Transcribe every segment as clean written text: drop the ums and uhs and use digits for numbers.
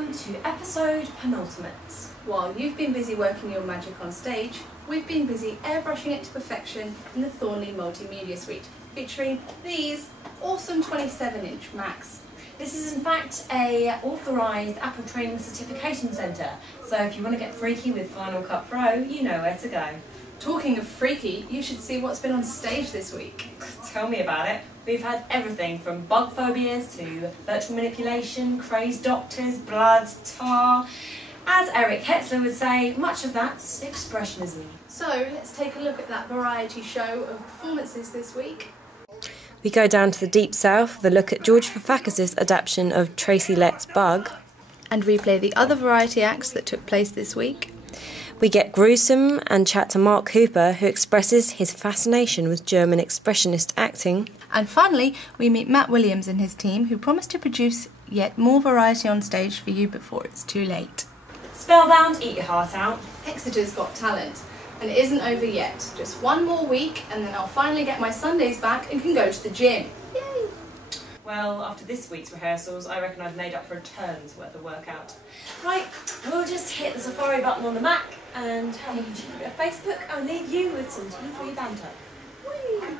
welcome to episode penultimate. While you've been busy working your magic on stage, we've been busy airbrushing it to perfection in the Thornley Multimedia Suite, featuring these awesome 27-inch Macs. This is in fact a authorised Apple Training Certification Centre, so if you want to get freaky with Final Cut Pro, you know where to go. Talking of freaky, you should see what's been on stage this week. Tell me about it. We've had everything from bug phobias to virtual manipulation, crazed doctors, blood, tar. As Eric Hetzler would say, much of that's expressionism. So let's take a look at that variety show of performances this week. We go down to the Deep South, the look at George Fafakas' adaptation of Tracy Letts' Bug. And replay the other variety acts that took place this week. We get gruesome and chat to Mark Hooper, who expresses his fascination with German expressionist acting. And finally, we meet Matt Williams and his team, who promise to produce yet more variety on stage for you before it's too late. Spellbound, eat your heart out. Exeter's Got Talent. And it isn't over yet. Just one more week and then I'll finally get my Sundays back and can go to the gym. Yay! Well, after this week's rehearsals, I reckon I've made up for a turn's worth of workout. Right, we'll just hit the Safari button on the Mac and have a cheeky bit of Facebook. I'll leave you with some tea-free banter. Whee!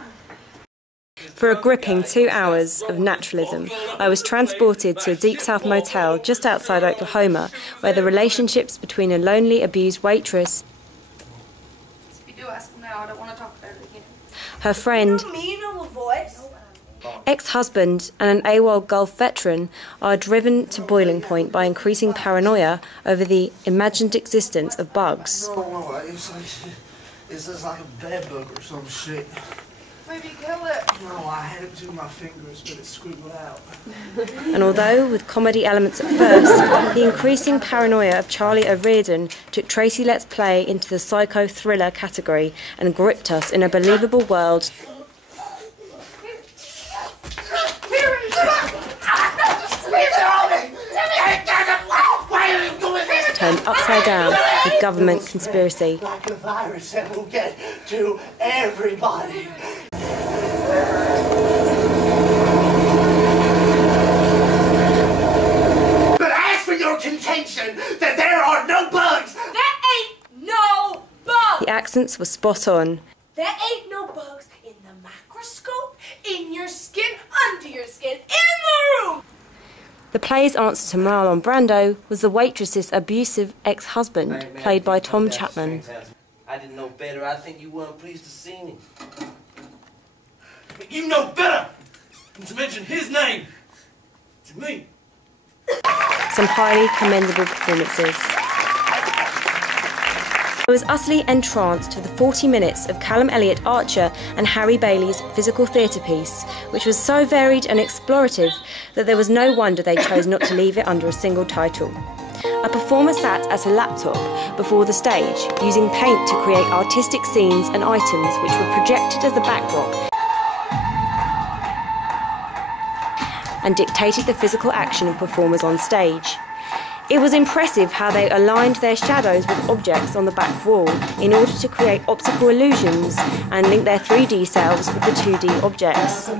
For a gripping 2 hours of naturalism, I was transported to a Deep South motel just outside Oklahoma, where the relationships between a lonely, abused waitress, If you do ask now, I don't want to talk about it again. her friend, ex-husband and an AWOL Gulf veteran are driven to boiling point by increasing paranoia over the imagined existence of bugs. No, it's just like a bed bug or some shit. Maybe kill it. No, I had it between my fingers, but it scribbled out. And although with comedy elements at first, the increasing paranoia of Charlie O'Riordan took Tracy Letts' play into the psycho-thriller category and gripped us in a believable world turned upside down with government conspiracy. Like a virus that will get to everybody. But as for your contention that there are no bugs, There ain't no bugs! The accents were spot on. There ain't no bugs in the microscope, in your skin, under your skin, in the room! The play's answer to Marlon Brando was the waitress's abusive ex-husband, played by Tom Chapman. I didn't know better. I think you weren't pleased to see me. You know better than to mention his name to me. Some highly commendable performances. I was utterly entranced with the 40 minutes of Callum Elliott Archer and Harry Bailey's physical theatre piece, which was so varied and explorative that there was no wonder they chose not to leave it under a single title. A performer sat at a laptop before the stage, using paint to create artistic scenes and items which were projected as the backdrop and dictated the physical action of performers on stage. It was impressive how they aligned their shadows with objects on the back wall in order to create optical illusions and link their 3D selves with the 2D objects.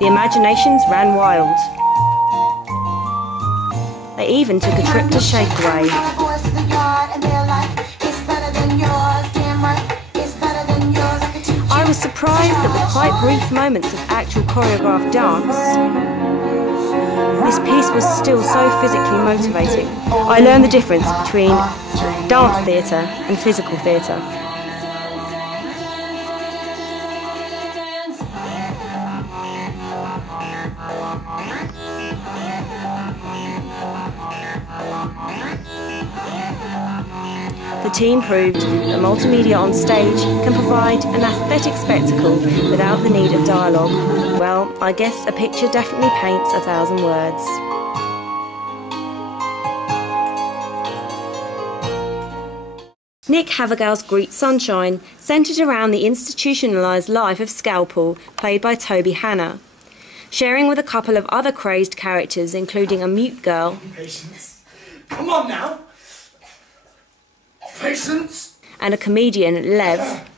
The imaginations ran wild. They even took a trip to Shakeaway. I was surprised that with quite brief moments of actual choreographed dance, this piece was still so physically motivating. I learned the difference between dance theatre and physical theatre. The team proved that multimedia on stage can provide an aesthetic spectacle without the need of dialogue. Well, I guess a picture definitely paints 1,000 words. Nick Havergal's Greet Sunshine centred around the institutionalised life of Scalpel, played by Toby Hannah. sharing with a couple of other crazed characters, including a mute girl. Patience. Come on now. Patience. And a comedian, Lev.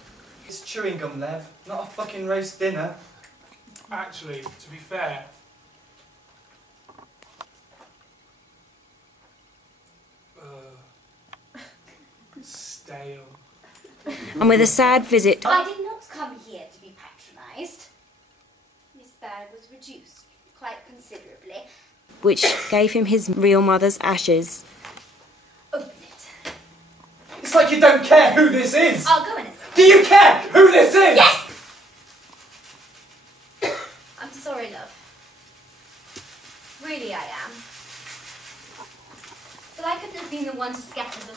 It's chewing gum, Lev, not a fucking roast dinner. Actually, to be fair, stale. And with a sad visit, I did not come here to be patronised. Miss Bag was reduced quite considerably. which gave him his real mother's ashes. Open it. It's like you don't care who this is. I'll go in a second. Do you care who this is? Yes! I'm sorry, love. Really, I am. But I couldn't have been the one to scatter them.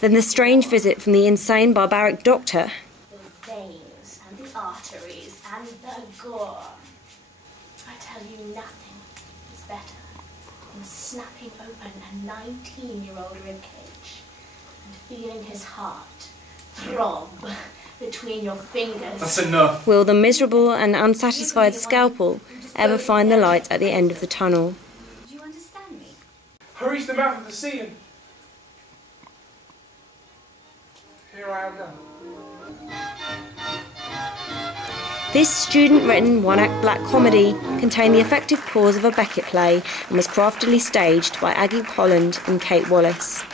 Then the strange visit from the insane barbaric doctor. The veins and the arteries and the gore. I tell you, nothing is better than snapping open a 19-year-old ribcage and feeling his heart throb between your fingers. That's enough. Will the miserable and unsatisfied scalpel ever find the light at the end of the tunnel? Do you understand me? Hurry to the mouth of the sea and here I am now. This student-written one-act black comedy contained the effective pause of a Beckett play and was craftily staged by Aggie Holland and Kate Wallace.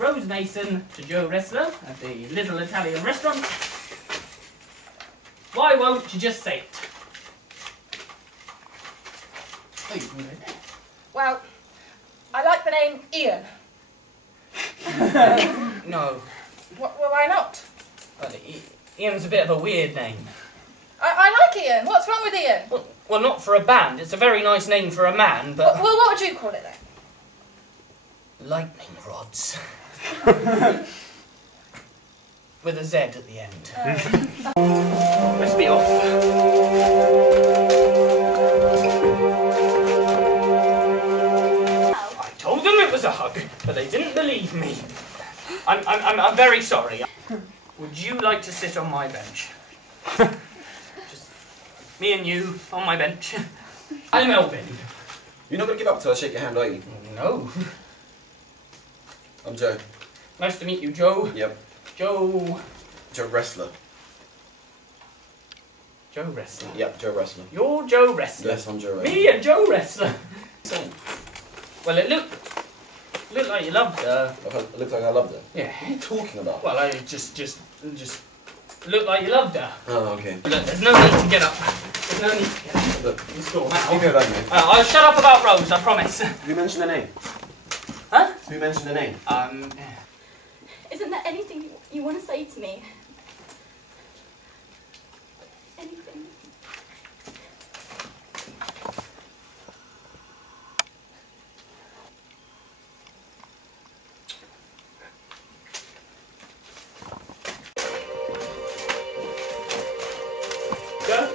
Rose Mason to Joe Wrestler at the Little Italian Restaurant. Why won't you just say it? Well, I like the name Ian. No. Why not? Well, Ian's a bit of a weird name. I like Ian. What's wrong with Ian? Well, not for a band. It's a very nice name for a man, but... Well, what would you call it then? Lightning rods. With a Z at the end. Let's be off. I told them it was a hug, but they didn't believe me. I'm very sorry. Would you like to sit on my bench? Just me and you on my bench. I'm Elvin. You're not going to give up till I shake your hand, are you? No. I'm Joe. Nice to meet you, Joe. Yep. Joe Wrestler. Joe Wrestler. Yep, Joe Wrestler. You're Joe Wrestler. Yes, I'm Joe Wrestler. Me, a Joe Wrestler. Well, it looked like you loved her. It looks like I loved her. Yeah. What are you talking about? Well, I just looked like you loved her. Oh, okay. Look, there's no need to get up. There's no need to get up. Look, You score you now. go back, mate. I'll shut up about Rose, I promise. Who mentioned the name? Huh? Who mentioned the name? Isn't there anything you want to say to me? Anything? Go.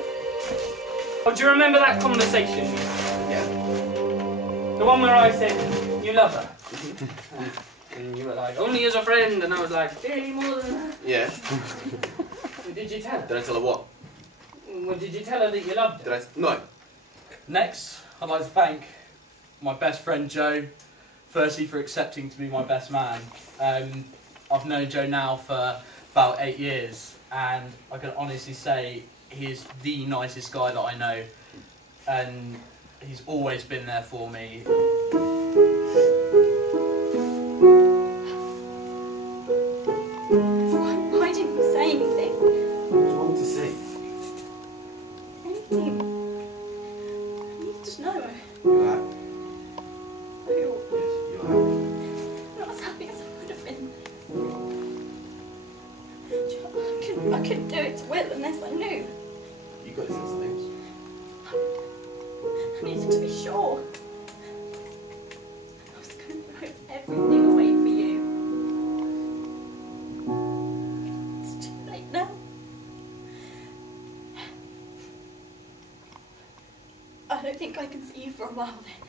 Oh, do you remember that conversation? Yeah. The one where I said, you love her? And you were like, only as a friend, and I was like, hey, more than that. Yeah. Did you tell her? Did I tell her what? Well, did you tell her that you loved her? No. Next, I'd like to thank my best friend Joe, firstly for accepting to be my best man. I've known Joe now for about 8 years, and I can honestly say he is the nicest guy that I know, and he's always been there for me. Why didn't you say anything? What do you want me to say? Anything. I need to know. You're happy. Who? Yes, you're happy. Not as happy as I would have been. I couldn't do it to Will unless I knew. You got to say some names. I needed to be sure. I was going to throw everything away for you. It's too late now. I don't think I can see you for a while then.